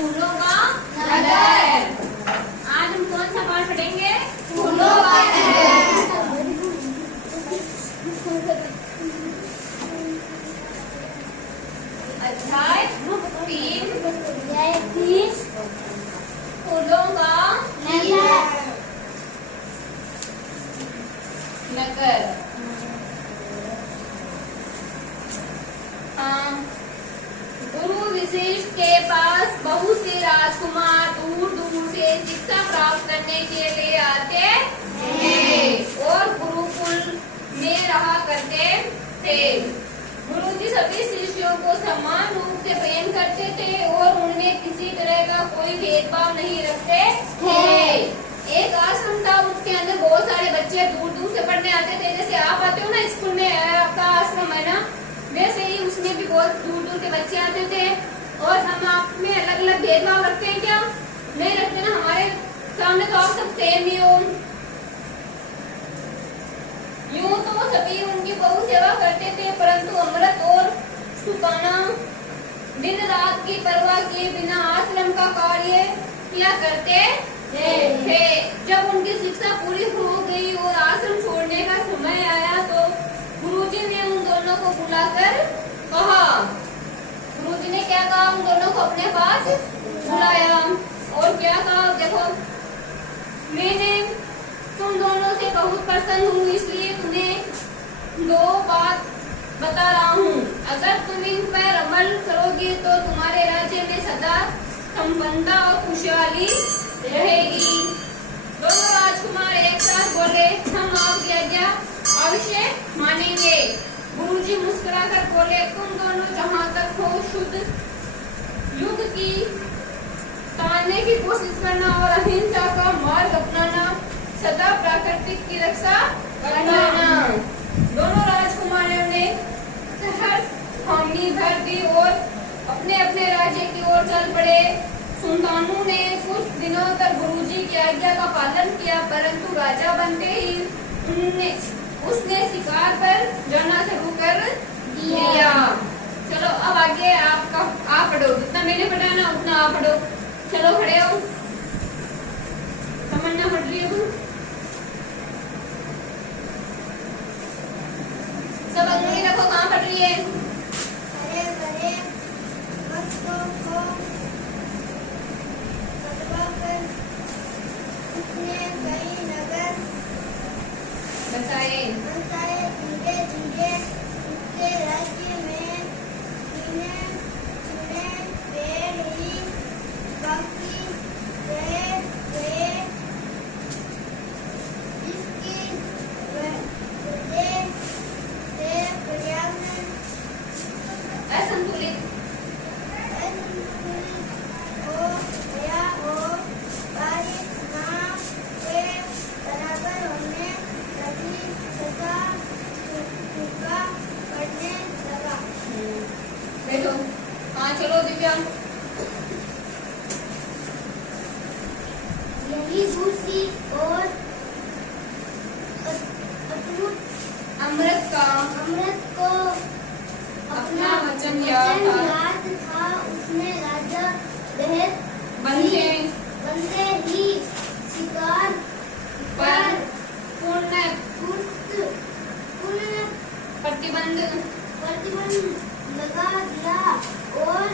फूलों का नगर। आज हम कौन सा पाठ पढ़ेंगे? फूलों का नगर। अध्याय 3 फूलों का नगर। गुरु वशिष्ठ के पास बहुत से राजकुमार दूर दूर से शिक्षा प्राप्त करने के लिए आते थे और गुरुकुल में रहा करते थे। गुरु जी सभी शिष्यों को समान रूप से प्रेम करते थे और उनमें किसी तरह का कोई भेदभाव नहीं रखते थे। एक आश्रम था, उसके अंदर बहुत सारे बच्चे दूर दूर से पढ़ने आते थे। जैसे आप आते हो ना स्कूल में, आपका आश्रम है ना, वैसे ही उसमें भी बहुत दूर दूर के बच्चे आते थे। और हम आप में अलग अलग भेदभाव रखते हैं क्या? नहीं रखते ना। हमारे सामने तो आप सब सेम ही हो। यूं तो सभी उनकी बहुत सेवा करते थे, परंतु अमृत और सुकाना दिन रात की परवाह किए बिना आश्रम का कार्य किया करते थे। जब उनकी शिक्षा पूरी हो गई और आश्रम छोड़ने का समय आया तो गुरुजी ने उन दोनों को बुलाकर कहा। गुरुजी ने क्या कहा? उन दोनों को अपने पास बुलाया और क्या कहा? देखो, मैंने तुम दोनों से बहुत प्रसन्न हूँ, इसलिए तुम्हें 2 बात बता रहा हूँ। अगर तुम इन पर अमल करोगे तो तुम्हारे राज्य में सदा संपन्नता और खुशहाली रहेगी। दोनों राजकुमार एक साथ बोले, हम आपकी आज्ञा अवश्य मानेंगे। गुरुजी मुस्कुराकर बोले, तुम दोनों जहाँ तक हो शुद्ध युग की टालने की कोशिश करना और अहिंसा का मार्ग अपनाना, सदा प्राकृतिक की रक्षा करना। दोनों राजकुमारों ने सहर्ष हामी भर दी और अपने अपने राज्य की ओर चल पड़े। सुल्तानों ने कुछ दिनों तक गुरुजी की आज्ञा का पालन किया, परंतु राजा बनते ही उसने शिकार पर जाना शुरू कर दिया। चलो अब आगे आप पढ़ो, जितना मैंने पढ़ा ना उतना आप पढ़ो। चलो खड़े हो, तमन्ना पढ़ रही हो, सब अंगुली रखो। कहाँ पढ़ रही है? हरे भरे वृक्षों को कटवाकर उसने कई नगर बसाए। धीरे धीरे उसके राज्य में गिने चुने पेड़ ही बाकी रह गए। इसकी वजह से पर्यावरण असंतुलित हो गया और बारिश ना के बराबर होने लगी तथा सूखा पड़ने लगा। बैठो। हाँ चलो दिव्या। यही दूसरी और अटूट अमृत को अपना वचन याद था। उसने राजा बनते ही शिकार पर पूर्ण प्रतिबंध लगा दिया और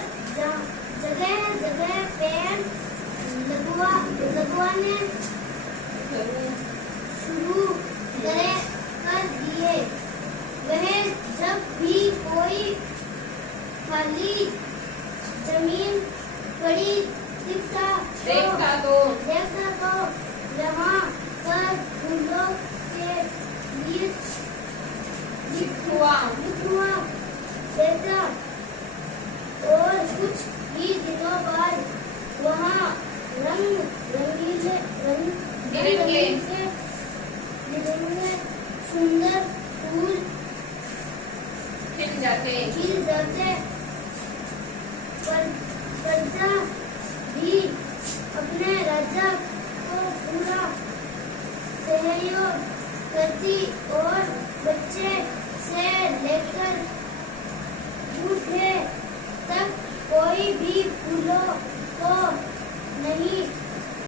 जगह जगह पेड़ लगवाने शुरू कर दिए। वह जब भी कोई खाली जमीन पड़ी देखता तो यहाँ पर फूलों के बीच बिखरुआ देता और कुछ ही दिनों बाद वहाँ रंग बिरंगे सुंदर फूल खिल जाते। प्रजा भी अपने राजा को पूरा सहयोग करती और बच्चे से लेकर बूढ़े तक कोई भी फूलों